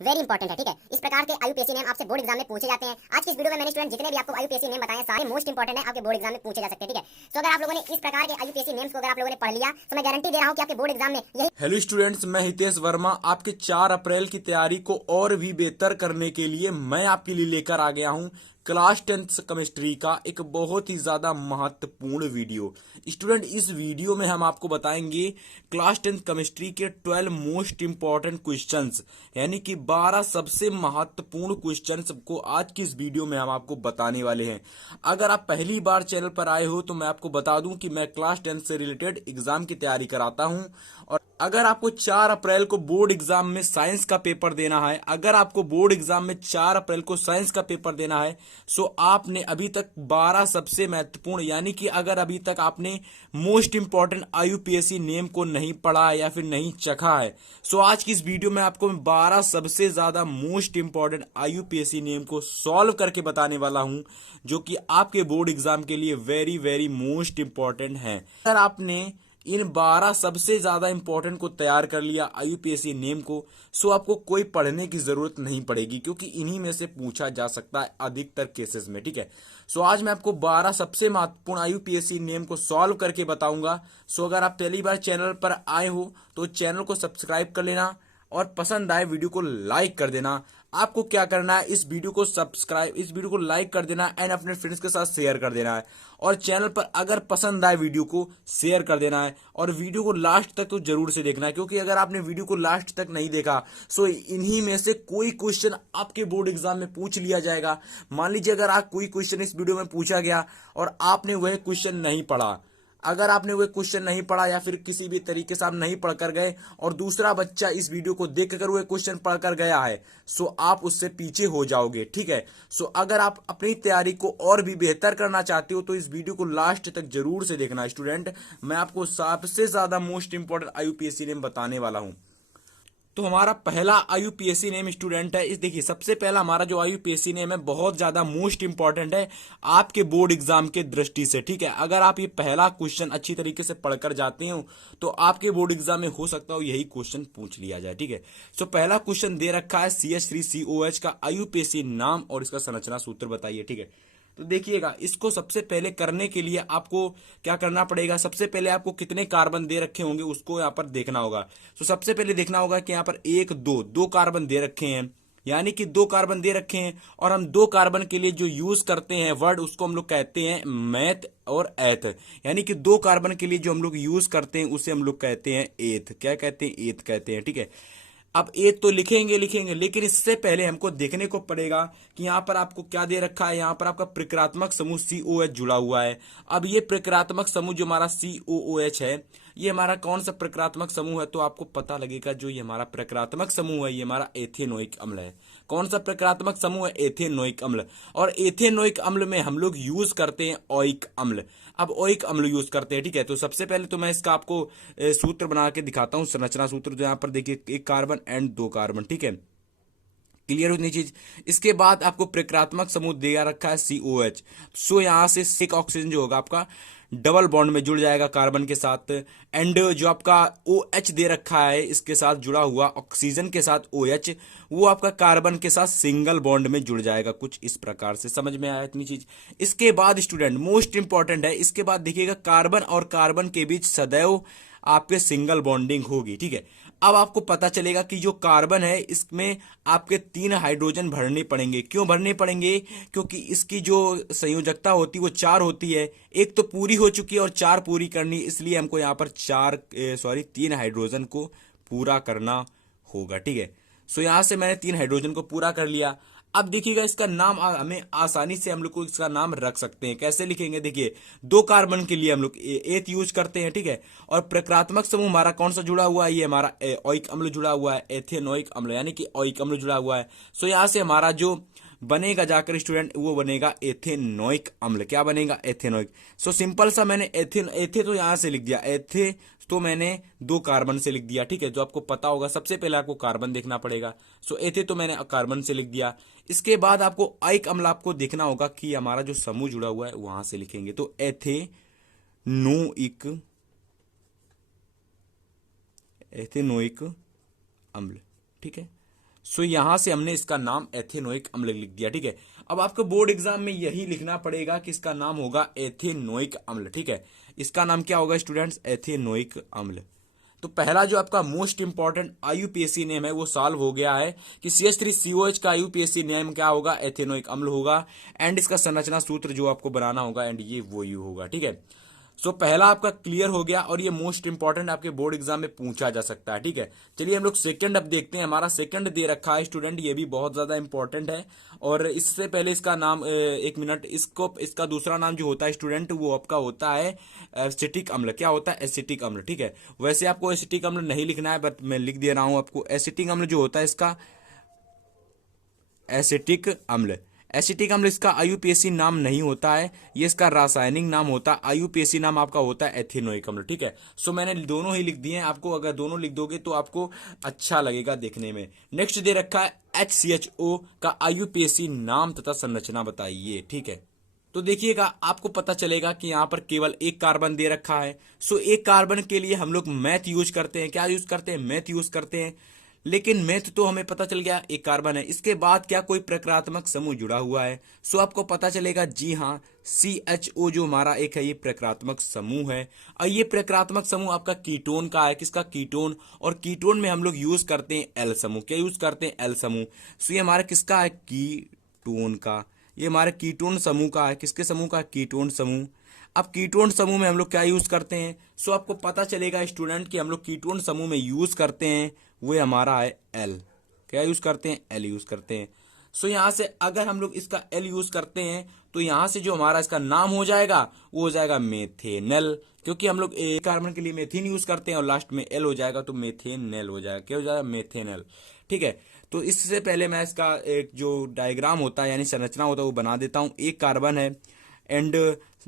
Very important है। ठीक है, इस प्रकार के आईयूपीएससी नेम आपसे बोर्ड एग्जाम में पूछे जाते हैं। आज की इस वीडियो में मैंने स्टूडेंट जितने भी आपको आईयूपीएससी नेम बताए सारे मोस्ट इंपॉर्टेंट है, आपके बोर्ड एग्जाम में पूछे जा सकते हैं। ठीक है, सो अगर आप लोगों ने इस प्रकार के आईयूपीएससी नेम्स को अगर आप लोगों ने पढ़ लिया तो मैं गारंटी दे रहा हूं कि आपके बोर्ड एग्जाम में यही। हेलो स्टूडेंट्स, मैं हितेश वर्मा आपके 4 अप्रैल की तैयारी को और भी बेहतर करने के लिए मैं आपके लिए लेकर आ गया हूं क्लास 10th केमिस्ट्री का एक बहुत ही ज्यादा महत्वपूर्ण वीडियो। स्टूडेंट, इस वीडियो में हम आपको बताएंगे क्लास 10th केमिस्ट्री के 12 मोस्ट इंपॉर्टेंट क्वेश्चंस, यानी कि 12 सबसे महत्वपूर्ण क्वेश्चंस को आज की इस वीडियो में हम आपको बताने वाले हैं। अगर आप पहली बार चैनल पर आए हो तो मैं आपको बता दूं कि मैं क्लास 10 से रिलेटेड एग्जाम की तैयारी कराता हूं। और अगर आपको 4 अप्रैल को बोर्ड एग्जाम में साइंस का पेपर देना है, अगर आपको बोर्ड एग्जाम में 4 अप्रैल को साइंस का पेपर देना है, सो आपने अभी तक 12 सबसे महत्वपूर्ण, यानी कि अगर अभी तक आपने मोस्ट इंपॉर्टेंट आईयूपीएससी नेम को नहीं पढ़ा है या फिर नहीं चखा है, सो आज की इस वीडियो में आपको 12 सबसे ज्यादा मोस्ट इंपॉर्टेंट आईयूपीएससी नेम को सॉल्व करके बताने वाला हूं, जो कि आपके बोर्ड एग्जाम के लिए वेरी वेरी मोस्ट इंपॉर्टेंट है। अगर आपने इन 12 सबसे ज्यादा इंपॉर्टेंट को तैयार कर लिया आईयूपीएससी नेम को, सो आपको कोई पढ़ने की जरूरत नहीं पड़ेगी, क्योंकि इन्हीं में से पूछा जा सकता है अधिकतर केसेस में। ठीक है, सो आज मैं आपको 12 सबसे महत्वपूर्ण आईयूपीएससी नेम को सॉल्व करके बताऊंगा। सो अगर आप पहली बार चैनल पर आए हो तो चैनल को सब्सक्राइब कर लेना और पसंद आए वीडियो को लाइक कर देना। आपको क्या करना है, इस वीडियो को सब्सक्राइब, इस वीडियो को लाइक कर देना एंड अपने फ्रेंड्स के साथ शेयर कर देना है। और चैनल पर अगर पसंद आए वीडियो को शेयर कर देना है और वीडियो को लास्ट तक तो जरूर से देखना है, क्योंकि अगर आपने वीडियो को लास्ट तक नहीं देखा सो इन्हीं में से कोई क्वेश्चन आपके बोर्ड एग्जाम में पूछ लिया जाएगा। मान लीजिए अगर आप कोई क्वेश्चन इस वीडियो में पूछा गया और आपने वह क्वेश्चन नहीं पढ़ा, अगर आपने वो क्वेश्चन नहीं पढ़ा या फिर किसी भी तरीके से आप नहीं पढ़कर गए और दूसरा बच्चा इस वीडियो को देखकर वो क्वेश्चन पढ़कर गया है, सो आप उससे पीछे हो जाओगे। ठीक है, सो अगर आप अपनी तैयारी को और भी बेहतर करना चाहते हो तो इस वीडियो को लास्ट तक जरूर से देखना। स्टूडेंट, मैं आपको सबसे ज्यादा मोस्ट इंपॉर्टेंट आईयूपीएससी नेम बताने वाला हूं। तो हमारा पहला आईयूपीएससी नेम स्टूडेंट है, इस देखिए सबसे पहला हमारा जो आईयूपीएससी नेम है बहुत ज्यादा मोस्ट इंपॉर्टेंट है आपके बोर्ड एग्जाम के दृष्टि से। ठीक है, अगर आप ये पहला क्वेश्चन अच्छी तरीके से पढ़कर जाते हो तो आपके बोर्ड एग्जाम में हो सकता हो यही क्वेश्चन पूछ लिया जाए। ठीक है, सो पहला क्वेश्चन दे रखा है CH3COH का आईयूपीएससी नाम और इसका संरचना सूत्र बताइए। ठीक है, तो देखिएगा इसको सबसे पहले करने के लिए आपको क्या करना पड़ेगा, सबसे पहले आपको कितने कार्बन दे रखे होंगे उसको यहाँ पर देखना होगा। तो सबसे पहले देखना होगा कि यहाँ पर 1 2 दो कार्बन दे रखे हैं, यानी कि 2 कार्बन दे रखे हैं और हम 2 कार्बन के लिए जो यूज करते हैं वर्ड उसको हम लोग कहते हैं मैथ और एथ, यानी कि 2 कार्बन के लिए जो हम लोग यूज करते हैं उसे हम लोग कहते हैं एथ। क्या कहते हैं? एथ कहते हैं। ठीक है, अब एथ तो लिखेंगे लिखेंगे, लेकिन इससे पहले हमको देखने को पड़ेगा कि यहाँ पर आपको क्या दे रखा है। यहाँ पर आपका प्रक्रियात्मक समूह COH जुड़ा हुआ है। अब ये प्रक्रियात्मक समूह जो हमारा COOH है, ये हमारा कौन सा प्रक्रियात्मक समूह है, तो आपको पता लगेगा जो ये हमारा प्रक्रियात्मक समूह है ये हमारा एथेनोइक अम्ल है। कौन सा प्रक्रियात्मक समूह है? एथेनोइक अम्ल। और एथेनोइक अम्ल में हम लोग यूज करते हैं ओइक अम्ल। अब ओइक अम्ल यूज करते हैं। ठीक है, तो सबसे पहले तो मैं इसका आपको सूत्र बना के दिखाता हूं, संरचना सूत्र। जो यहाँ पर देखिए 1 कार्बन एंड 2 कार्बन। ठीक है, क्लियर होनी चीज। इसके बाद आपको प्रक्रियात्मक समूह दिया रखा है COH। सो यहां से एक ऑक्सीजन जो होगा आपका डबल बॉन्ड में जुड़ जाएगा कार्बन के साथ, एंड जो आपका OH दे रखा है इसके साथ जुड़ा हुआ ऑक्सीजन के साथ OH, वो आपका कार्बन के साथ सिंगल बॉन्ड में जुड़ जाएगा। कुछ इस प्रकार से समझ में आया इतनी चीज। इसके बाद स्टूडेंट मोस्ट इंपॉर्टेंट है, इसके बाद देखिएगा कार्बन और कार्बन के बीच सदैव आपके सिंगल बॉन्डिंग होगी। ठीक है, अब आपको पता चलेगा कि जो कार्बन है इसमें आपके 3 हाइड्रोजन भरने पड़ेंगे। क्यों भरने पड़ेंगे? क्योंकि इसकी जो संयोजकता होती है वो 4 होती है। एक तो पूरी हो चुकी है और 4 पूरी करनी, इसलिए हमको यहाँ पर 3 हाइड्रोजन को पूरा करना होगा। ठीक है, सो यहां से मैंने 3 हाइड्रोजन को पूरा कर लिया। अब देखिएगा इसका नाम हमें आसानी से हम लोग को इसका नाम रख सकते हैं। कैसे लिखेंगे? देखिए 2 कार्बन के लिए हम लोग एथ यूज करते हैं। ठीक है, और प्रक्रियात्मक समूह हमारा कौन सा जुड़ा हुआ है? ये हमारा ओइक अम्ल जुड़ा हुआ है, एथेनोइक अम्ल, यानी कि ओइक अम्ल जुड़ा हुआ है। सो यहां से हमारा जो बनेगा जाकर स्टूडेंट वो बनेगा एथेनोइक अम्ल। क्या बनेगा? एथेनोइक। सो सिंपल सा मैंने एथे तो यहां से लिख दिया, एथे तो मैंने 2 कार्बन से लिख दिया। ठीक है, जो आपको पता होगा सबसे पहले आपको कार्बन देखना पड़ेगा। सो एथे तो मैंने कार्बन से लिख दिया। इसके बाद आपको आइक अम्ल आपको देखना होगा कि हमारा जो समूह जुड़ा हुआ है वहां से लिखेंगे, तो एथेनोइक अम्ल। ठीक है, सो यहाँ से हमने इसका नाम एथेनोइक अम्ल लिख दिया। ठीक है, अब आपको बोर्ड एग्जाम में यही लिखना पड़ेगा कि इसका नाम होगा एथेनोइक अम्ल। ठीक है, इसका नाम क्या होगा स्टूडेंट्स? एथेनोइक अम्ल। तो पहला जो आपका मोस्ट इंपॉर्टेंट आईयूपीएसी नेम है वो सॉल्व हो गया है कि CH3COH का आईयूपीएसी नेम क्या होगा? एथेनोइक अम्ल होगा। एंड इसका संरचना सूत्र जो आपको बनाना होगा एंड ये वो यू होगा। ठीक है, सो पहला आपका क्लियर हो गया और ये मोस्ट इंपॉर्टेंट आपके बोर्ड एग्जाम में पूछा जा सकता है। ठीक है, चलिए हम लोग सेकंड अब देखते हैं। हमारा सेकंड दे रखा है स्टूडेंट, ये भी बहुत ज्यादा इंपॉर्टेंट है। और इससे पहले इसका नाम एक मिनट, इसका दूसरा नाम जो होता है स्टूडेंट वो आपका होता है एसिटिक अम्ल। क्या होता है? एसिटिक अम्ल। ठीक है, वैसे आपको एसिटिक अम्ल नहीं लिखना है बट मैं लिख दे रहा हूं आपको। एसिटिक अम्ल जो होता है इसका एसिटिक अम्ल, एसिटिक अम्ल इसका आईयूपीएसी नाम नहीं होता है, ये इसका रासायनिक नाम होता है। आईयूपीएसी नाम आपका होता है एथेनोइक अम्ल। ठीक है, सो मैंने दोनों ही लिख दिए हैं। आपको अगर दोनों लिख दोगे तो आपको अच्छा लगेगा देखने में। नेक्स्ट दे रखा है HCHO का आईयूपीएसी नाम तथा संरचना बताइए। ठीक है, तो देखिएगा आपको पता चलेगा कि यहाँ पर केवल एक कार्बन दे रखा है। सो एक कार्बन के लिए हम लोग मैथ यूज करते हैं। क्या यूज करते हैं? मैथ यूज करते हैं। लेकिन मैथ तो हमें पता चल गया एक कार्बन है, इसके बाद क्या कोई प्रक्रियात्मक समूह जुड़ा हुआ है? सो आपको पता चलेगा जी हाँ, CHO जो हमारा एक है ये प्रक्रियात्मक समूह है। और ये प्रक्रियात्मक समूह आपका कीटोन का है। किसका? कीटोन। और कीटोन में हम लोग यूज करते हैं एल समूह। क्या यूज करते हैं? एल समूह। सो ये हमारा किसका है? कीटोन का। ये हमारे कीटोन समूह का है। किसके समूह का? कीटोन समूह। अब कीटोन समूह में हम लोग क्या यूज करते हैं? सो आपको पता चलेगा स्टूडेंट कि हम लोग कीटोन समूह में यूज करते हैं वो हमारा है एल। क्या यूज करते हैं? एल यूज करते हैं। सो यहां से अगर हम लोग इसका एल यूज करते हैं तो यहां से जो हमारा इसका नाम हो जाएगा वो हो जाएगा मेथेनल, क्योंकि हम लोग एक कार्बन के लिए मेथिन यूज करते हैं और लास्ट में एल हो जाएगा तो मेथेनल हो जाएगा। क्या हो जाएगा? मेथेनल। ठीक है, तो इससे पहले मैं इसका एक जो डायग्राम होता है यानी संरचना होता है वो बना देता हूं। एक कार्बन है एंड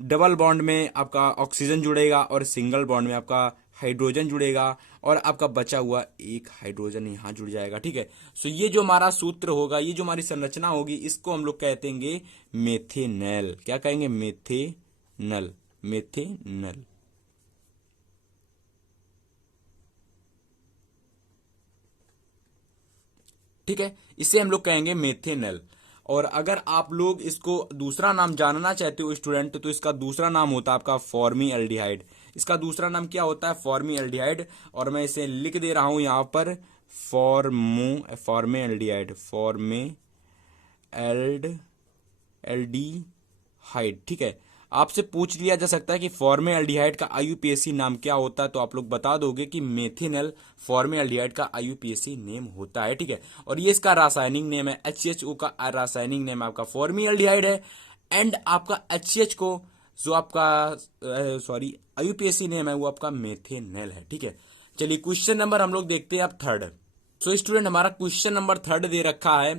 डबल बॉन्ड में आपका ऑक्सीजन जुड़ेगा और सिंगल बॉन्ड में आपका हाइड्रोजन जुड़ेगा और आपका बचा हुआ एक हाइड्रोजन यहां जुड़ जाएगा। ठीक है, सो ये जो हमारा सूत्र होगा, ये जो हमारी संरचना होगी, इसको हम लोग कहते हैं मेथेनल। क्या कहेंगे? मेथेनल। मेथेनल। ठीक है, इसे हम लोग कहेंगे मेथेनल। और अगर आप लोग इसको दूसरा नाम जानना चाहते हो स्टूडेंट तो इसका दूसरा नाम होता है आपका फॉर्मीअल्डिहाइड। इसका दूसरा नाम क्या होता है? फॉर्मीअल्डिहाइड। और मैं इसे लिख दे रहा हूं यहां पर फॉर्मेअल्डिहाइड। फॉर्मेअल्डिहाइड। ठीक है, आपसे पूछ लिया जा सकता है कि फॉर्मेअल्डिहाइड का आईयूपीएसी नाम क्या होता है, तो आप लोग बता दोगे कि मेथिनल फॉर्मेअल्डिहाइड का आईयूपीएसी नेम होता है। ठीक है, और ये इसका रासायनिक नेम है। HCHO का रासायनिक नेम आपका फॉर्मेअल्डिहाइड है एंड आपका HCH को जो आपका आईयूपीएसी नेम है वो आपका मेथेनल है। ठीक है, चलिए क्वेश्चन नंबर हम लोग देखते हैं अब थर्ड। सो स्टूडेंट हमारा क्वेश्चन नंबर थर्ड दे रखा है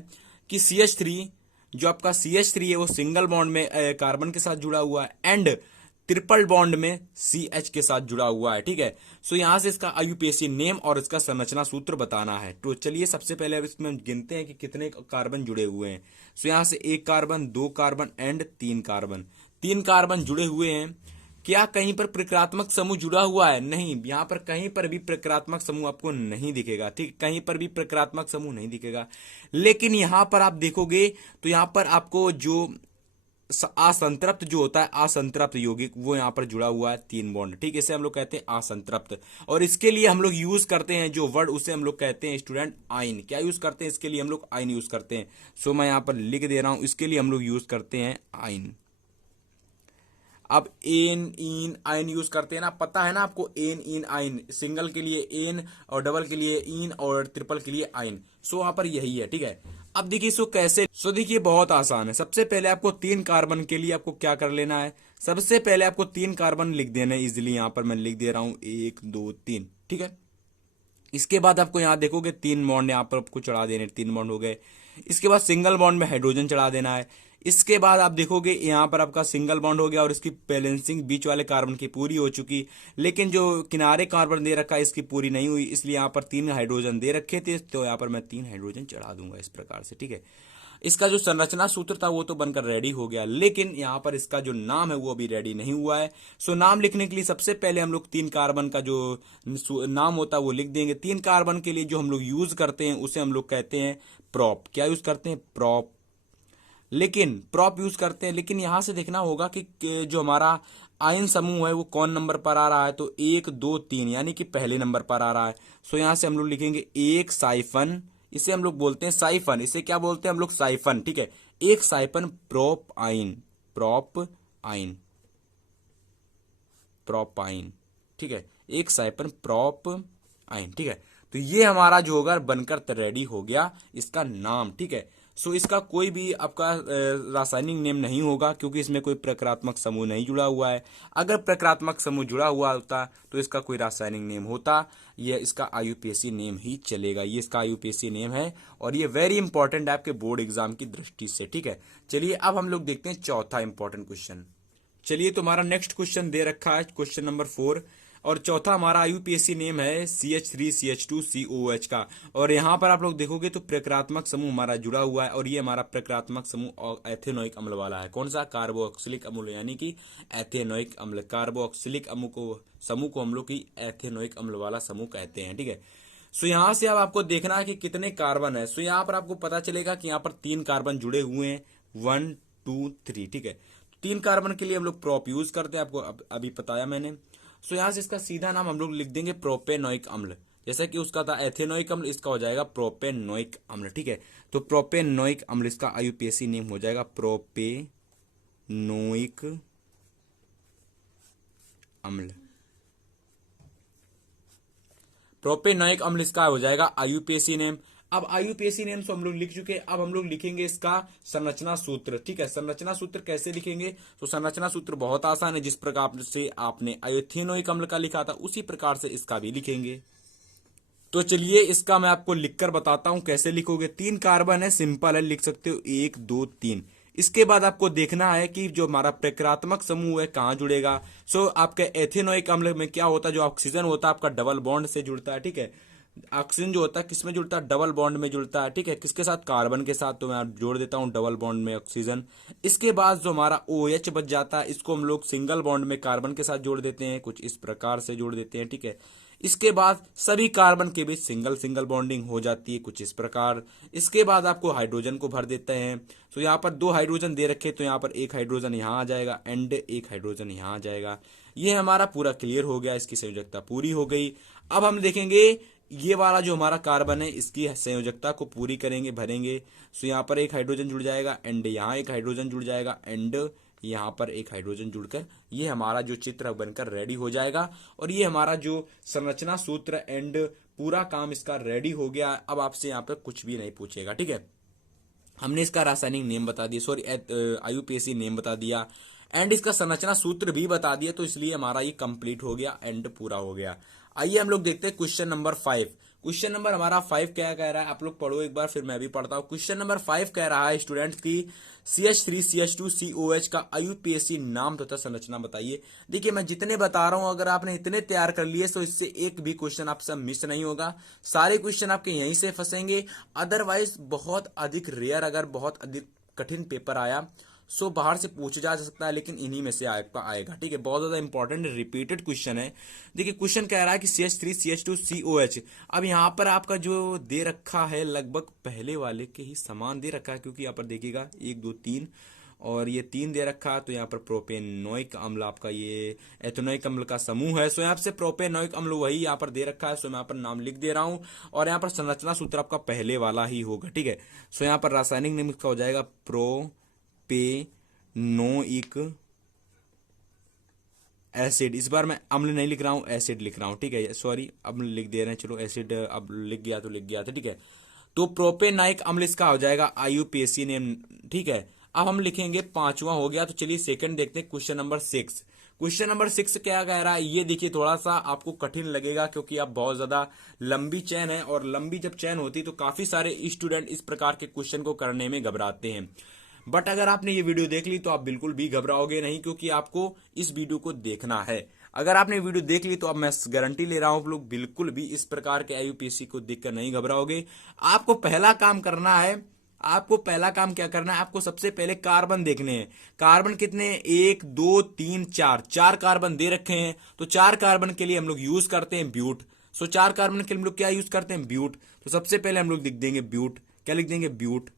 कि CH3 जो आपका CH3 है वो सिंगल बॉन्ड में कार्बन के साथ जुड़ा हुआ है एंड ट्रिपल बॉन्ड में CH के साथ जुड़ा हुआ है। ठीक है, सो यहां से इसका आईयूपीएसी नेम और इसका संरचना सूत्र बताना है। तो चलिए सबसे पहले अब इसमें गिनते हैं कि कितने कार्बन जुड़े हुए हैं। सो यहां से एक कार्बन, दो कार्बन एंड तीन कार्बन। तीन कार्बन जुड़े हुए हैं। क्या कहीं पर प्रक्रियात्मक समूह जुड़ा हुआ है? नहीं, यहां पर कहीं पर भी प्रक्रियात्मक समूह आपको नहीं दिखेगा। ठीक, कहीं पर भी प्रक्रियात्मक समूह नहीं दिखेगा। लेकिन यहां पर आप देखोगे तो यहां पर आपको जो असंतृप्त जो होता है, असंतृप्त यौगिक, वो यहां पर जुड़ा हुआ है तीन बॉन्ड। ठीक, इसे हम लोग कहते हैं असंतृप्त। और इसके लिए हम लोग यूज करते हैं जो वर्ड, उसे हम लोग कहते हैं स्टूडेंट आइन। क्या यूज करते हैं इसके लिए? हम लोग आइन यूज करते हैं। सो मैं यहां पर लिख दे रहा हूं, इसके लिए हम लोग यूज करते हैं आइन। अब एन इन आइन यूज करते हैं ना, पता है ना आपको? एन इन आइन, सिंगल के लिए एन और डबल के लिए इन और ट्रिपल के लिए आइन। सो वहां पर यही है। ठीक है, अब देखिए सो कैसे। सो देखिए बहुत आसान है। सबसे पहले आपको तीन कार्बन के लिए आपको क्या कर लेना है? सबसे पहले आपको तीन कार्बन लिख देना है इजिली। यहां पर मैं लिख दे रहा हूं 1 2 3। ठीक है, इसके बाद आपको यहां देखोगे तीन बॉन्ड यहां पर आपको चढ़ा देने, तीन बॉन्ड हो गए। इसके बाद सिंगल बॉन्ड में हाइड्रोजन चढ़ा देना है। इसके बाद आप देखोगे यहाँ पर आपका सिंगल बॉन्ड हो गया और इसकी बैलेंसिंग बीच वाले कार्बन की पूरी हो चुकी, लेकिन जो किनारे कार्बन दे रखा है इसकी पूरी नहीं हुई, इसलिए यहाँ पर 3 हाइड्रोजन दे रखे थे, तो यहाँ पर मैं 3 हाइड्रोजन चढ़ा दूंगा इस प्रकार से। ठीक है, इसका जो संरचना सूत्र था वो तो बनकर रेडी हो गया, लेकिन यहाँ पर इसका जो नाम है वो अभी रेडी नहीं हुआ है। सो नाम लिखने के लिए सबसे पहले हम लोग 3 कार्बन का जो नाम होता है वो लिख देंगे। 3 कार्बन के लिए जो हम लोग यूज करते हैं उसे हम लोग कहते हैं प्रॉप। क्या यूज करते हैं? प्रॉप। लेकिन प्रॉप यूज करते हैं, लेकिन यहां से देखना होगा कि जो हमारा आयन समूह है वो कौन नंबर पर आ रहा है, तो 1 2 3 यानी कि पहले नंबर पर आ रहा है। सो यहां से हम लोग लिखेंगे 1 साइफन, इसे हम लोग बोलते हैं साइफन, इसे क्या बोलते हैं हम लोग? साइफन। ठीक है, 1 साइफन प्रोप आइन, प्रोप आइन, प्रोप आइन। ठीक है, 1 साइफन प्रोप आइन। ठीक है, तो ये हमारा जो होगा बनकर रेडी हो गया इसका नाम। ठीक है, सो इसका कोई भी आपका रासायनिक नेम नहीं होगा क्योंकि इसमें कोई प्रकारात्मक समूह नहीं जुड़ा हुआ है। अगर प्रकारात्मक समूह जुड़ा हुआ होता तो इसका कोई रासायनिक नेम होता, ये इसका आईयूपीएसी नेम ही चलेगा। ये इसका आईयूपीएसी नेम है और ये वेरी इंपॉर्टेंट है आपके बोर्ड एग्जाम की दृष्टि से। ठीक है, चलिए अब हम लोग देखते हैं चौथा इंपॉर्टेंट क्वेश्चन। चलिए, तुम्हारा नेक्स्ट क्वेश्चन दे रखा है क्वेश्चन नंबर 4 और चौथा हमारा आईयूपीएसी नेम है CH3CH2COH का। और यहाँ पर आप लोग देखोगे तो प्रकारात्मक समूह हमारा जुड़ा हुआ है और ये हमारा प्रकारात्मक समूह एथेनोइक अम्ल वाला है। कौन सा? कार्बोक्सिलिक अम्ल, यानी कि एथेनोइक अम्ल। कार्बोक्सिलिक अम्ल को समूह को हम लोग की एथेनोइक अम्ल वाला समूह कहते हैं। ठीक है, सो यहाँ से अब आपको देखना है कि कितने कार्बन है। सो यहाँ पर आपको पता चलेगा कि यहाँ पर 3 कार्बन जुड़े हुए हैं, 1 2 3। ठीक है, 3 कार्बन के लिए हम लोग प्रॉप यूज करते हैं, आपको अभी बताया मैंने। सो यहाँ से इसका सीधा नाम हम लोग लिख देंगे प्रोपेनोइक अम्ल, जैसा कि उसका था एथेनोइक अम्ल, इसका हो जाएगा प्रोपेनोइक अम्ल। ठीक है, तो प्रोपेनोइक अम्ल इसका आईयूपीएसी नेम हो जाएगा प्रोपेनोइक अम्ल। प्रोपेनोइक अम्ल इसका हो जाएगा आईयूपीएसी नेम। अब आईयूपीएसी नेम तो हम लोग लिख चुके हैं, अब हम लोग लिखेंगे इसका संरचना सूत्र। ठीक है, संरचना सूत्र कैसे लिखेंगे? तो संरचना सूत्र बहुत आसान है, जिस प्रकार से आपने एथेनोइक अम्ल का लिखा था उसी प्रकार से इसका भी लिखेंगे। तो चलिए इसका मैं आपको लिखकर बताता हूं कैसे लिखोगे। 3 कार्बन है, सिंपल है, लिख सकते हो 1 2 3। इसके बाद आपको देखना है कि जो हमारा प्रकारात्मक समूह है कहां जुड़ेगा। सो आपके एथेनोइक अम्ल में क्या होता है, जो ऑक्सीजन होता है आपका डबल बॉन्ड से जुड़ता है। ठीक है, ऑक्सीजन जो होता है किसमें जुड़ता है? डबल बॉन्ड में जुड़ता है। ठीक है, किसके साथ? कार्बन के साथ, तो मैं जोड़ देता हूं डबल बॉन्ड में ऑक्सीजन। इसके बाद जो हमारा OH बच जाता है इसको हम लोग सिंगल बॉन्ड में कार्बन के साथ जोड़ देते हैं, कुछ इस प्रकार से जोड़ देते हैं। ठीक है, इसके बाद सभी कार्बन के बीच सिंगल सिंगल बॉन्डिंग हो जाती है, कुछ इस प्रकार। इसके बाद आपको हाइड्रोजन को भर देते हैं। तो यहाँ पर 2 हाइड्रोजन दे रखे, तो यहाँ पर 1 हाइड्रोजन यहाँ आ जाएगा एंड 1 हाइड्रोजन यहाँ आ जाएगा। ये हमारा पूरा क्लियर हो गया, इसकी संयोजकता पूरी हो गई। अब हम देखेंगे ये वाला जो हमारा कार्बन है इसकी संयोजकता को पूरी करेंगे, भरेंगे। सो यहाँ पर 1 हाइड्रोजन जुड़ जाएगा एंड यहाँ 1 हाइड्रोजन जुड़ जाएगा एंड यहाँ पर 1 हाइड्रोजन जुड़कर ये हमारा जो चित्र बनकर रेडी हो जाएगा। और ये हमारा जो संरचना सूत्र एंड पूरा काम इसका रेडी हो गया। अब आपसे यहाँ पर कुछ भी नहीं पूछेगा। ठीक है, हमने इसका रासायनिक नेम बता दिया, सॉरी आईयूपीएसी नेम बता दिया एंड इसका संरचना सूत्र भी बता दिया, तो इसलिए हमारा ये कंप्लीट हो गया एंड पूरा हो गया। आइए हम लोग देखते हैं क्वेश्चन नंबर 5। क्वेश्चन नंबर हमारा 5 क्या कह रहा है, आप लोग पढ़ो एक बार, फिर मैं भी पढ़ता हूं। क्वेश्चन नंबर 5 कह रहा है स्टूडेंट्स की CH3CH2COH का आईयूपीएसी नाम तथा संरचना बताइए। देखिए मैं जितने बता रहा हूं अगर आपने इतने तैयार कर लिए तो इससे एक भी क्वेश्चन आपसे मिस नहीं होगा, सारे क्वेश्चन आपके यहीं से फंसेंगे। अदरवाइज बहुत अधिक रेयर, अगर बहुत अधिक कठिन पेपर आया सो बाहर से पूछा जा सकता है, लेकिन इन्हीं में से आएगा। ठीक है, बहुत ज्यादा इंपॉर्टेंट रिपीटेड क्वेश्चन है। देखिए क्वेश्चन कह रहा है कि CH3CH2COH। अब यहाँ पर आपका जो दे रखा है लगभग पहले वाले के ही समान दे रखा है, क्योंकि यहाँ पर देखिएगा 1 2 3 और ये 3 दे रखा है। तो यहाँ पर प्रोपेनोइक अम्ल आपका ये एथेनोइक अम्ल का समूह है। सो यहाँ से प्रोपेनोइक अम्ल वही यहाँ पर दे रखा है। सो मैं यहाँ पर नाम लिख दे रहा हूँ और यहाँ पर संरचना सूत्र आपका पहले वाला ही होगा। ठीक है, सो यहाँ पर रासायनिक नेम इसका हो जाएगा प्रोपेनोइक एसिड। इस बार मैं अम्ल नहीं लिख रहा हूं, एसिड लिख रहा हूं। ठीक है, सॉरी अम्ल लिख दे रहे हैं, चलो एसिड अब लिख गया तो लिख गया था। ठीक है, तो प्रोपेनाइक अम्ल इसका हो जाएगा आईयूपीएसी नेम। ठीक है, अब हम लिखेंगे 5वां हो गया। तो चलिए सेकंड देखते हैं, क्वेश्चन नंबर 6। क्वेश्चन नंबर 6 क्या कह रहा है, ये देखिए थोड़ा सा आपको कठिन लगेगा क्योंकि आप बहुत ज्यादा लंबी चेन है, और लंबी जब चेन होती तो काफी सारे स्टूडेंट इस प्रकार के क्वेश्चन को करने में घबराते हैं। बट अगर आपने ये वीडियो देख ली तो आप बिल्कुल भी घबराओगे नहीं, क्योंकि आपको इस वीडियो को देखना है। अगर आपने वीडियो देख ली तो अब मैं गारंटी ले रहा हूं, आप लोग बिल्कुल भी इस प्रकार के आईयूपीएससी को देखकर नहीं घबराओगे। आपको पहला काम करना है, आपको पहला काम क्या करना है, आपको सबसे पहले कार्बन देखने हैं। कार्बन कितने हैं, 1 2 3 4, 4 कार्बन दे रखे हैं। तो 4 कार्बन के लिए हम लोग यूज करते हैं ब्यूट। सो 4 कार्बन के लिए हम लोग क्या यूज करते हैं, ब्यूट। तो सबसे पहले हम लोग लिख देंगे ब्यूट। क्या लिख देंगे, ब्यूट।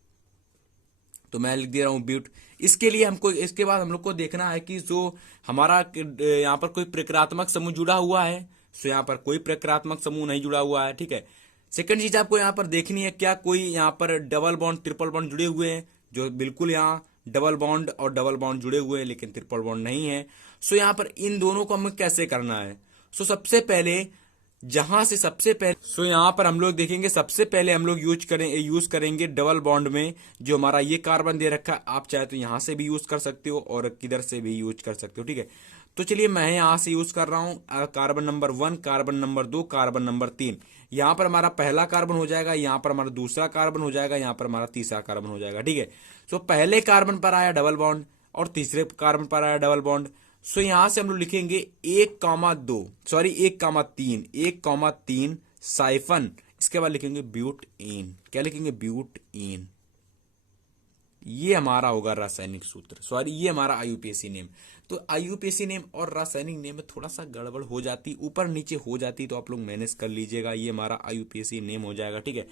तो मैं लिख दे रहा हूं ब्यूट। इसके लिए हमको, इसके बाद हम लोग को देखना है कि जो हमारा यहाँ पर कोई प्रक्रियात्मक समूह जुड़ा हुआ है। सो यहाँ पर कोई प्रक्रियात्मक समूह नहीं जुड़ा हुआ है, ठीक है। सेकंड चीज आपको यहाँ पर देखनी है, क्या कोई यहाँ पर डबल बॉन्ड ट्रिपल बॉन्ड जुड़े हुए हैं, जो बिल्कुल यहाँ डबल बॉन्ड और डबल बॉन्ड जुड़े हुए हैं लेकिन ट्रिपल बॉन्ड नहीं है। सो यहाँ पर इन दोनों को हमें कैसे करना है। सो सबसे पहले जहां से सबसे पहले, सो यहाँ पर हम लोग देखेंगे, सबसे पहले हम लोग यूज करेंगे डबल बॉन्ड में जो हमारा ये कार्बन दे रखा है। आप चाहे तो यहां से भी यूज कर सकते हो और किधर से भी यूज कर सकते हो, ठीक है। तो चलिए मैं यहां से यूज कर रहा हूं carbon number 1, carbon number 2, carbon number 3। यहां पर हमारा पहला कार्बन हो जाएगा, यहां पर हमारा दूसरा कार्बन हो जाएगा, यहां पर हमारा तीसरा कार्बन हो जाएगा, ठीक है। सो पहले कार्बन पर आया डबल बॉन्ड और तीसरे कार्बन पर आया डबल बॉन्ड। सो यहां से हम लोग लिखेंगे 1,3 साइफन। इसके बाद लिखेंगे ब्यूट इन। क्या लिखेंगे, ब्यूट इन। ये हमारा होगा रासायनिक सूत्र, सॉरी ये हमारा आईयूपीएसी नेम। तो आईयूपीएसी नेम और रासायनिक नेम में थोड़ा सा गड़बड़ हो जाती, ऊपर नीचे हो जाती, तो आप लोग मैनेज कर लीजिएगा। ये हमारा आईयूपीएसी नेम हो जाएगा, ठीक है।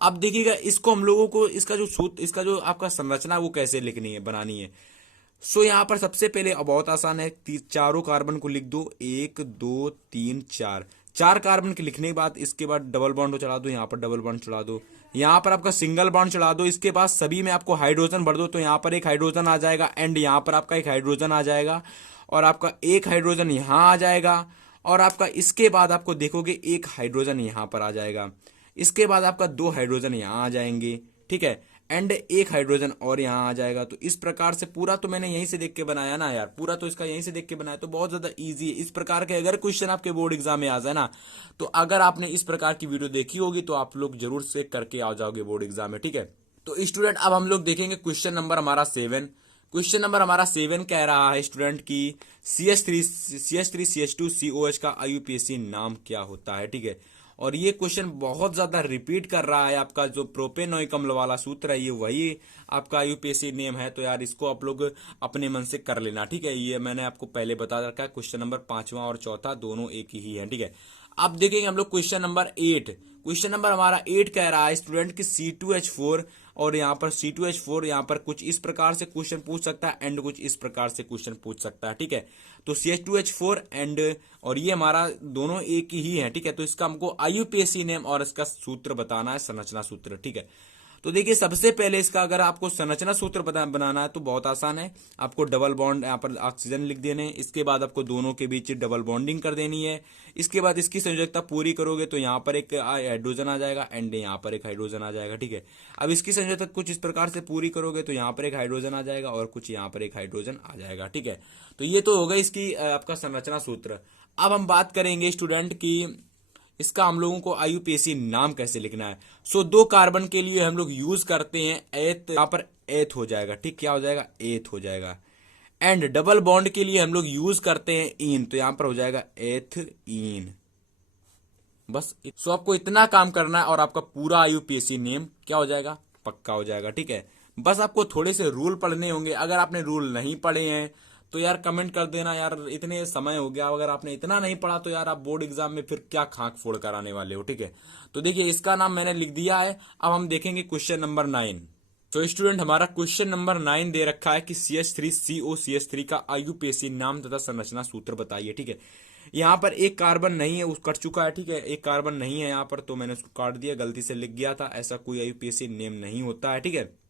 अब देखिएगा, इसको हम लोगों को इसका जो सूत्र, इसका जो आपका संरचना वो कैसे लिखनी है, बनानी है। सो यहाँ पर सबसे पहले अब बहुत आसान है, चारों कार्बन को लिख दो, 1 2 3 4। 4 कार्बन के लिखने के बाद इसके बाद डबल बॉन्ड चढ़ा दो, यहाँ पर डबल बॉन्ड चढ़ा दो, यहाँ पर आपका सिंगल बॉन्ड चढ़ा दो। इसके बाद सभी में आपको हाइड्रोजन भर दो, तो यहाँ पर एक हाइड्रोजन आ जाएगा एंड यहाँ पर आपका एक हाइड्रोजन आ जाएगा और आपका एक हाइड्रोजन यहाँ आ जाएगा और आपका इसके बाद आपको देखोगे एक हाइड्रोजन यहाँ पर आ जाएगा। इसके बाद आपका 2 हाइड्रोजन यहाँ आ जाएंगे, ठीक है, एंड एक हाइड्रोजन और यहाँ आ जाएगा। तो इस प्रकार से पूरा तो मैंने यहीं से देख के बनाया ना यार, पूरा तो इसका यहीं से देख के बनाया, तो बहुत ज्यादा इजी है। इस प्रकार के अगर क्वेश्चन आपके बोर्ड एग्जाम में आ जाए ना, तो अगर आपने इस प्रकार की वीडियो देखी होगी तो आप लोग जरूर से करके आ जाओगे बोर्ड एग्जाम में, ठीक है। तो स्टूडेंट अब हम लोग देखेंगे क्वेश्चन नंबर हमारा 7। क्वेश्चन नंबर हमारा 7 कह रहा है स्टूडेंट की CH3CH2COH का आईयूपीएसी नाम क्या होता है, ठीक है। और ये क्वेश्चन बहुत ज्यादा रिपीट कर रहा है। आपका जो प्रोपेनॉइक अम्ल वाला सूत्र है, ये वही आपका आईयूपीएसी नेम है। तो यार इसको आप लोग अपने मन से कर लेना, ठीक है। ये मैंने आपको पहले बता रखा है। क्वेश्चन नंबर 5वां और 4था दोनों एक ही है, ठीक है। अब देखेंगे हम लोग क्वेश्चन नंबर 8। क्वेश्चन नंबर हमारा 8 कह रहा है स्टूडेंट की C2H4 और यहाँ पर C2H4 यहाँ पर कुछ इस प्रकार से क्वेश्चन पूछ सकता है एंड कुछ इस प्रकार से क्वेश्चन पूछ सकता है, ठीक है। तो CH2H4 एंड और ये हमारा दोनों एक ही है, ठीक है। तो इसका हमको आईयूपीएसी नेम और इसका सूत्र बताना है, संरचना सूत्र, ठीक है। तो देखिए सबसे पहले इसका अगर आपको संरचना सूत्र बनाना है तो बहुत आसान है। आपको डबल बॉन्ड यहाँ पर ऑक्सीजन लिख देने, इसके बाद आपको दोनों के बीच डबल बॉन्डिंग कर देनी है। इसके बाद इसकी संयोजकता पूरी करोगे तो यहाँ पर एक हाइड्रोजन आ जाएगा एंड यहाँ पर एक हाइड्रोजन आ जाएगा, ठीक है। अब इसकी संयोजकता कुछ इस प्रकार से पूरी करोगे तो यहाँ पर एक हाइड्रोजन आ जाएगा और कुछ यहाँ पर एक हाइड्रोजन आ जाएगा, ठीक है। तो ये तो होगा इसकी आपका संरचना सूत्र। अब हम बात करेंगे स्टूडेंट की इसका हम लोगों को आईयूपीएसी नाम कैसे लिखना है। सो 2 कार्बन के लिए हम लोग यूज करते हैं एथ, यहाँ पर एथ हो जाएगा, ठीक, क्या हो जाएगा, एथ हो जाएगा। एंड डबल बॉन्ड के लिए हम लोग यूज करते हैं इन, तो यहां पर हो जाएगा एथ इन। बस सो आपको इतना काम करना है और आपका पूरा आईयूपीएसी नेम क्या हो जाएगा, पक्का हो जाएगा, ठीक है। बस आपको थोड़े से रूल पढ़ने होंगे। अगर आपने रूल नहीं पढ़े हैं तो यार कमेंट कर देना यार, इतने समय हो गया, अगर आपने इतना नहीं पढ़ा तो यार आप बोर्ड एग्जाम में फिर क्या खाक फोड़ कर आने वाले हो, ठीक है। तो देखिए इसका नाम मैंने लिख दिया है। अब हम देखेंगे क्वेश्चन नंबर 9। तो स्टूडेंट हमारा क्वेश्चन नंबर 9 दे रखा है कि CH3COCH3 का आईयूपीएसी नाम तथा संरचना सूत्र बताइए, ठीक है। यहाँ पर एक कार्बन नहीं है, उस कट चुका है, ठीक है, एक कार्बन नहीं है यहाँ पर, तो मैंने उसको काट दिया, गलती से लिख गया था। ऐसा कोई आईयूपीएसी नेम नहीं होता है, ठीक है।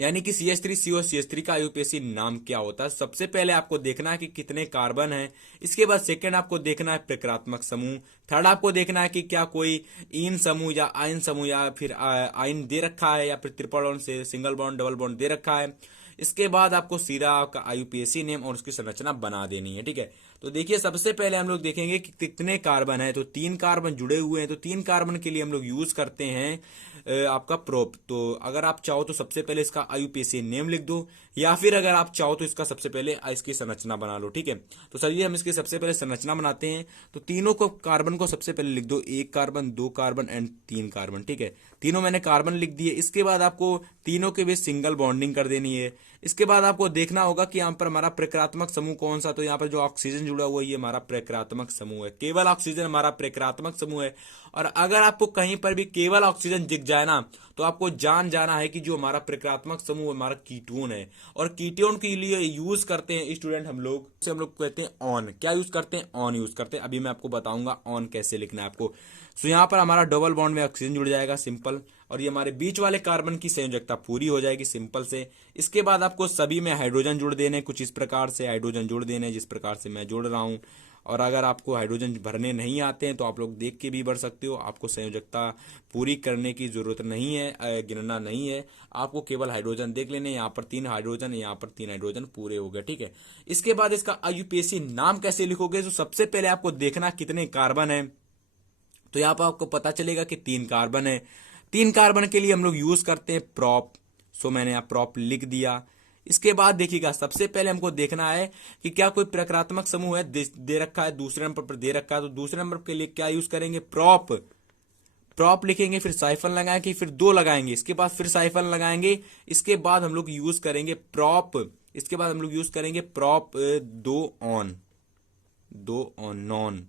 यानी कि CH3COCH3 का आईयूपीएसी नाम क्या होता है। सबसे पहले आपको देखना है कि कितने कार्बन है। इसके बाद सेकंड आपको देखना है प्रक्रियात्मक समूह। थर्ड आपको देखना है कि क्या कोई इन समूह या आयन समूह या फिर आयन दे रखा है या फिर ट्रिपल बॉन्ड से सिंगल बॉन्ड डबल बॉन्ड दे रखा है। इसके बाद आपको सीधा आपका आईयूपीएसी नेम और उसकी संरचना बना देनी है, ठीक है। तो देखिए सबसे पहले हम लोग देखेंगे कि कितने कार्बन है। तो 3 कार्बन जुड़े हुए हैं, तो 3 कार्बन के लिए हम लोग यूज करते हैं आपका प्रोप। तो अगर आप चाहो तो सबसे पहले इसका आईयूपीएसी नेम लिख दो, या फिर अगर आप चाहो तो इसका सबसे पहले इसकी संरचना बना लो। ठीक है, तो चलिए हम इसकी सबसे पहले संरचना बनाते हैं। तो तीनों को कार्बन को सबसे पहले लिख दो, 1 कार्बन, 2 कार्बन एंड 3 कार्बन। ठीक है, तीनों मैंने कार्बन लिख दिए। इसके बाद आपको तीनों के बीच सिंगल बॉन्डिंग कर देनी है। इसके बाद आपको देखना होगा कि यहाँ पर हमारा प्रक्रियात्मक समूह कौन सा। तो यहाँ पर जो ऑक्सीजन जुड़ा हुआ है ये हमारा प्रक्रियात्मक समूह है, केवल ऑक्सीजन हमारा प्रक्रियात्मक समूह है। और अगर आपको कहीं पर भी केवल ऑक्सीजन दिख जाए ना, तो आपको जान जाना है कि जो हमारा प्रक्रियात्मक समूह हमारा कीटोन है। और कीटोन के लिए यूज करते हैं स्टूडेंट हम लोग कहते हैं ऑन। क्या यूज करते हैं? ऑन यूज करते हैं। अभी मैं आपको बताऊंगा ऑन कैसे लिखना है आपको। सो यहाँ पर हमारा डबल बॉन्ड में ऑक्सीजन जुड़ जाएगा, सिंपल। और ये हमारे बीच वाले कार्बन की संयोजकता पूरी हो जाएगी, सिंपल से। इसके बाद आपको सभी में हाइड्रोजन जुड़ देने, कुछ इस प्रकार से हाइड्रोजन जुड़ देने, जिस प्रकार से मैं जोड़ रहा हूं। और अगर आपको हाइड्रोजन भरने नहीं आते हैं तो आप लोग देख के भी भर सकते हो। आपको संयोजकता पूरी करने की जरूरत नहीं है, गिनना नहीं है। आपको केवल हाइड्रोजन देख लेने, यहाँ पर 3 हाइड्रोजन, यहाँ पर 3 हाइड्रोजन पूरे हो गए। ठीक है, इसके बाद इसका आईयूपीएसी नाम कैसे लिखोगे? तो सबसे पहले आपको देखना कितने कार्बन है। तो यहाँ पर आपको पता चलेगा कि 3 कार्बन है। 3 कार्बन के लिए हम लोग यूज करते हैं प्रॉप। सो मैंने यहाँ प्रॉप लिख दिया। इसके बाद देखिएगा, सबसे पहले हमको देखना है कि क्या कोई प्रक्रियात्मक समूह है, दे रखा है, दूसरे नंबर पर दे रखा है। तो दूसरे नंबर के लिए क्या यूज करेंगे? प्रॉप। प्रॉप लिखेंगे, फिर साइफन लगाएंगे, फिर 2 लगाएंगे, इसके बाद फिर साइफन लगाएंगे। इसके बाद हम लोग यूज करेंगे प्रॉप। इसके बाद हम लोग यूज करेंगे प्रॉप 2 ऑन नॉन।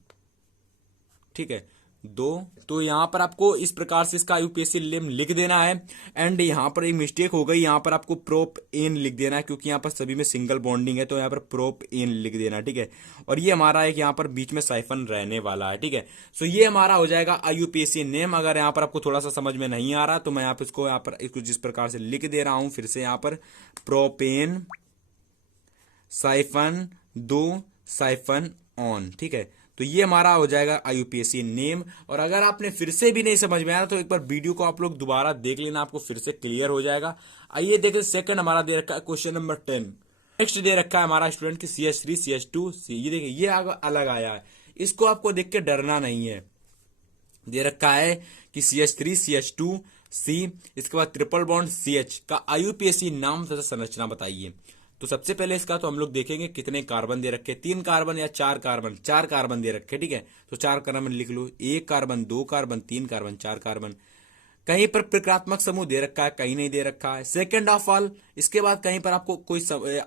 ठीक है, 2। तो यहां पर आपको इस प्रकार से इसका आईयूपीएसी नेम लिख देना है। एंड यहां पर एक मिस्टेक हो गई, यहां पर आपको प्रोप एन लिख देना है, क्योंकि यहां पर सभी में सिंगल बॉन्डिंग है। तो यहां पर प्रोप एन लिख देना, ठीक है। और ये हमारा एक यहां पर बीच में साइफन रहने वाला है, ठीक है। सो ये हमारा हो जाएगा आईयूपीएसी नेम। अगर यहां पर आपको थोड़ा सा समझ में नहीं आ रहा तो मैं आप इसको यहां पर जिस प्रकार से लिख दे रहा हूं, फिर से यहां पर प्रोपेन साइफन 2 साइफन ऑन, ठीक है। तो ये हमारा हो जाएगा आईयूपीएसी नेम। और अगर आपने फिर से भी नहीं समझ में आया तो एक बार वीडियो को आप लोग दोबारा देख लेना, आपको फिर से क्लियर हो जाएगा। आइए देखिए, सेकंड हमारा दे रखा है क्वेश्चन नंबर 10। नेक्स्ट दे रखा है हमारा स्टूडेंट की CH3 CH2 C। ये देखिए, ये अलग आया है, इसको आपको देख के डरना नहीं है। दे रखा है कि CH3 CH2 C, इसके बाद ट्रिपल बॉन्ड CH का आईयूपीएसी नाम तथा संरचना बताइए। तो सबसे पहले इसका तो हम लोग देखेंगे कितने कार्बन दे रखे, 3 कार्बन या 4 कार्बन। 4 कार्बन दे रखे, ठीक है। तो 4 कार्बन लिख लो, 1 कार्बन, 2 कार्बन, 3 कार्बन, 4 कार्बन। कहीं पर प्रक्रियात्मक समूह दे रखा है, कहीं नहीं दे रखा है। सेकंड ऑफ ऑल, इसके बाद कहीं पर आपको कोई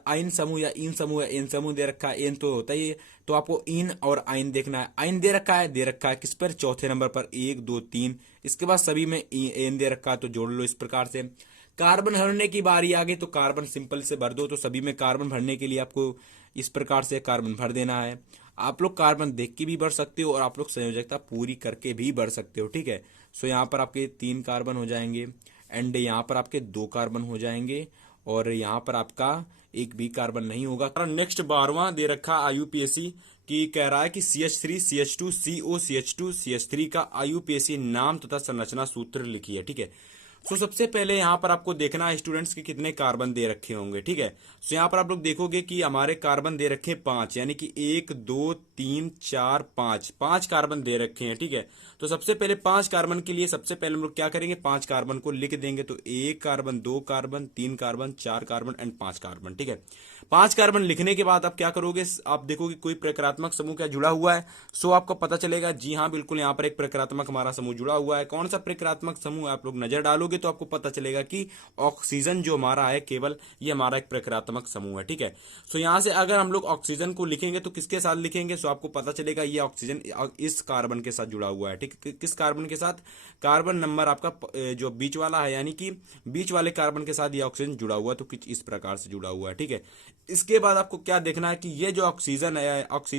आयन समूह या इन समूह या एन समूह दे रखा है। एन तो होता ही है, तो आपको इन और आयन देखना है। आयन दे रखा है किस पर? चौथे नंबर पर, 1 2 3। इसके बाद सभी में एन दे रखा है, तो जोड़ लो इस प्रकार से। कार्बन भरने की बारी आ गई तो कार्बन सिंपल से भर दो। तो सभी में कार्बन भरने के लिए आपको इस प्रकार से कार्बन भर देना है। आप लोग कार्बन देख के भी भर सकते हो और आप लोग संयोजकता पूरी करके भी भर सकते हो, ठीक है। सो यहाँ पर आपके 3 कार्बन हो जाएंगे एंड यहाँ पर आपके 2 कार्बन हो जाएंगे और यहाँ पर आपका एक भी कार्बन नहीं होगा। नेक्स्ट 12वां दे रखा आईयूपीएसी की कह रहा है कि CH3 CH2 CO CH2 CH3 का आईयूपीएसी नाम तथा संरचना सूत्र लिखिए, ठीक है। सो सबसे पहले यहाँ पर आपको देखना है स्टूडेंट्स के कितने कार्बन दे रखे होंगे, ठीक है। सो यहाँ पर आप लोग देखोगे कि हमारे कार्बन दे रखे 5, यानी कि 1 2 3 4 5 कार्बन दे रखे हैं, ठीक है। तो सबसे पहले 5 कार्बन के लिए सबसे पहले हम लोग क्या करेंगे? 5 कार्बन को लिख देंगे। तो 1 carbon, 2 carbon, 3 carbon, 4 carbon and 5 carbon, ठीक है। 5 कार्बन लिखने के बाद आप क्या करोगे? आप देखोगे कोई प्रक्रियात्मक समूह क्या जुड़ा हुआ है। सो आपको पता चलेगा, जी हाँ बिल्कुल, यहाँ पर एक प्रक्रियात्मक हमारा समूह जुड़ा हुआ है। कौन सा प्रक्रियात्मक समूह? आप लोग नजर डालोगे तो आपको पता चलेगा कि ऑक्सीजन जो हमारा है केवल, ये हमारा एक प्रक्रियात्मक समूह है, ठीक है। सो यहाँ से अगर हम लोग ऑक्सीजन को लिखेंगे तो किसके साथ लिखेंगे? सो आपको पता चलेगा ये ऑक्सीजन इस कार्बन के साथ जुड़ा हुआ है, ठीक। किस कार्बन के साथ? कार्बन नंबर आपका जो बीच वाला है, यानी कि बीच वाले कार्बन के साथ ये ऑक्सीजन जुड़ा हुआ है। तो कुछ इस प्रकार से जुड़ा हुआ है, ठीक है। इसके बाद आपको क्या देखना है कि ये जो ऑक्सीजन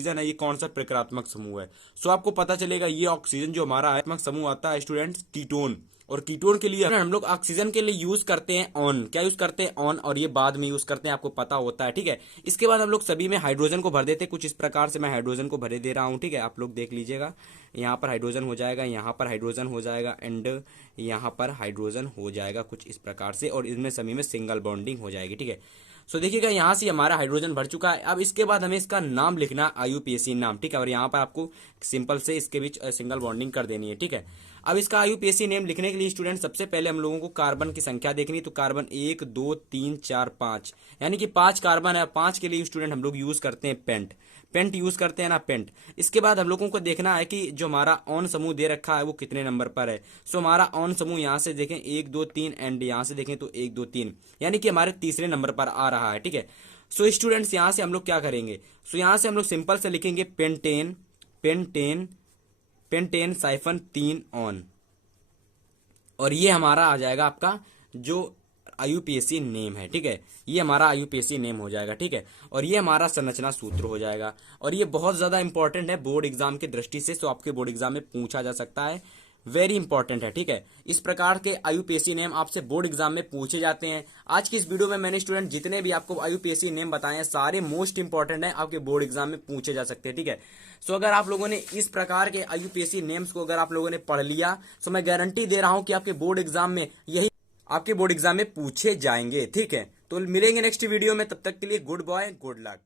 है ये कौन सा प्रक्रियात्मक समूह है। सो आपको पता चलेगा ये ऑक्सीजन जो हमारा आत्मक समूह आता है स्टूडेंट्स, कीटोन। और कीटोन के लिए हम लोग ऑक्सीजन के लिए यूज करते हैं ऑन। क्या यूज करते हैं? ऑन। और ये बाद में यूज करते हैं, आपको पता होता है, ठीक है। इसके बाद हम लोग सभी में हाइड्रोजन को भर देते हैं, कुछ इस प्रकार से मैं हाइड्रोजन को भरे दे रहा हूं, ठीक है। आप लोग देख लीजिएगा, यहाँ पर हाइड्रोजन हो जाएगा, यहाँ पर हाइड्रोजन हो जाएगा एंड यहाँ पर हाइड्रोजन हो जाएगा कुछ इस प्रकार से। और इसमें सभी में सिंगल बॉन्डिंग हो जाएगी, ठीक है। सो देखिएगा यहाँ से हमारा हाइड्रोजन भर चुका है। अब इसके बाद हमें इसका नाम लिखना IUPAC नाम, ठीक है। और यहाँ पर आपको सिंपल से इसके बीच सिंगल बॉन्डिंग कर देनी है, ठीक है। अब इसका IUPAC नेम लिखने के लिए स्टूडेंट सबसे पहले हम लोगों को कार्बन की संख्या देखनी। तो कार्बन 1 2 3 4 5 यानी कि 5 कार्बन है। 5 के लिए स्टूडेंट हम लोग यूज करते हैं पेंट यूज करते हैं ना, पेंट। इसके बाद हम लोगों को देखना है कि जो हमारा ऑन समूह दे रखा है वो कितने नंबर पर है। सो हमारा ऑन समूह यहाँ से देखें 1 2 3 एंड यहाँ से देखें तो 1 2 3 यानी कि हमारे तीसरे नंबर पर आ रहा है, ठीक है। सो स्टूडेंट्स यहाँ से हम लोग क्या करेंगे, सो यहाँ से हम लोग सिंपल से लिखेंगे पेंटेन साइफन 3 ऑन, और ये हमारा आ जाएगा आपका जो IUPAC नेम है, ठीक है। ये हमारा IUPAC नेम हो जाएगा, ठीक है। और ये हमारा संरचना सूत्र हो जाएगा। और ये बहुत ज्यादा इंपॉर्टेंट है बोर्ड एग्जाम की दृष्टि से, तो आपके बोर्ड एग्जाम में पूछा जा सकता है, वेरी इंपॉर्टेंट है, ठीक है। इस प्रकार के IUPAC नेम आपसे बोर्ड एग्जाम में पूछे जाते हैं। आज की इस वीडियो में मैंने स्टूडेंट जितने भी आपको IUPAC नेम बताए हैं सारे मोस्ट इंपॉर्टेंट है, आपके बोर्ड एग्जाम में पूछे जा सकते हैं, ठीक है। सो अगर आप लोगों ने इस प्रकार के IUPAC नेम्स को अगर आप लोगों ने पढ़ लिया तो मैं गारंटी दे रहा हूं कि आपके बोर्ड एग्जाम में पूछे जाएंगे, ठीक है। तो मिलेंगे नेक्स्ट वीडियो में, तब तक के लिए गुड बाय, गुड लक।